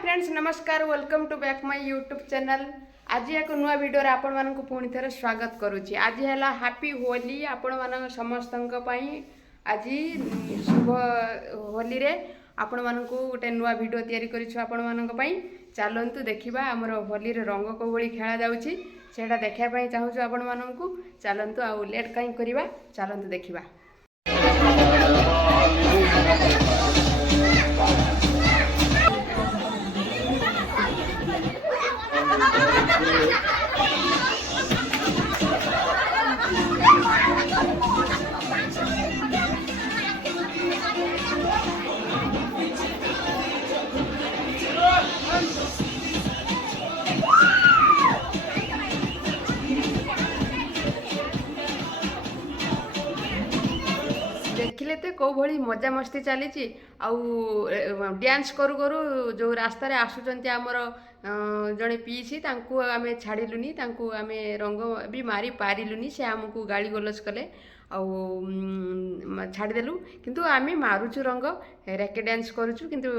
Friends नमस्कार welcome to back my YouTube channel. आज एक नुआ वीडियो रे आपण मानक पुणी थे स्वागत करुच्ची। आज है हैप्पी होली आपण मान समस्त आज शुभ होली रे आपण मानक गोटे नुआ वीडियो तैयारी करिछु आपण मानक पई। चलंतु देखिबा हमर होली रे रंग को भली खेला जाउची सेटा देखिया पई चाहूछु आपण मानक। चलंतु आ लेट काई करबा, चलंतु देखिबा। देखिले तो कौ भली मजा मस्ती चली डांस करू करू जो रास्ता आसुचंती आमर जड़े पीसी तांकू आमे छाड़िलुनी, तांकू आमे रंग भी मारी पारिलुनी। से आमको गाली गलज कले छाड़देलु, किंतु आमे मारुचु रंग रेके डांस करूचु। किंतु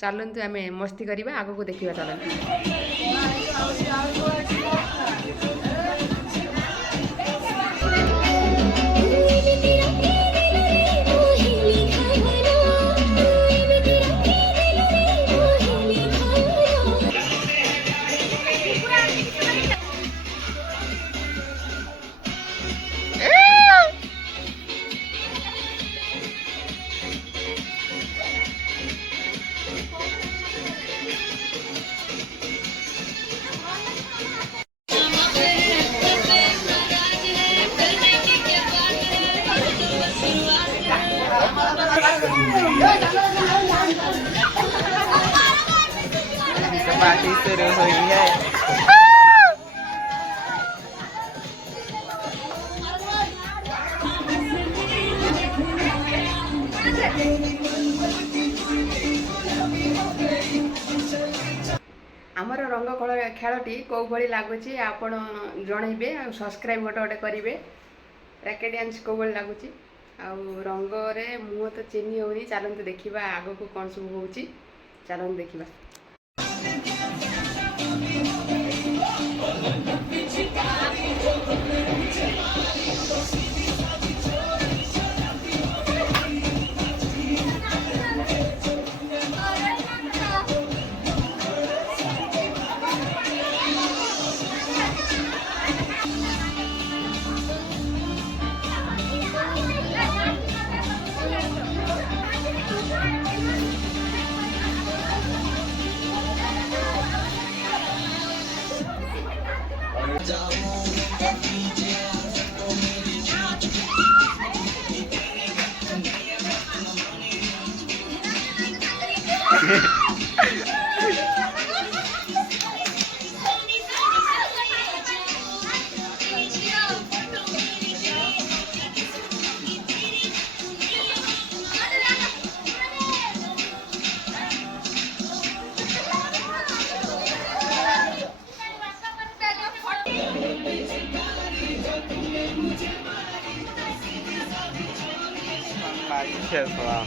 चलंतु आमे मस्ती करबा, आगो देखिबा चलंतु। पार्टी शुरू हुई है। आमर रंग खेलटी कौ भली लगुच आपण जनइबे, सब्सक्राइब गोटे गोटे करेंगे। रैकेट डांस कौ भली लगुच रंग रे मुँह तो चिन्ह होनी। चलते देखा आग को कौन सब हो चलते देखा। Yes, wow.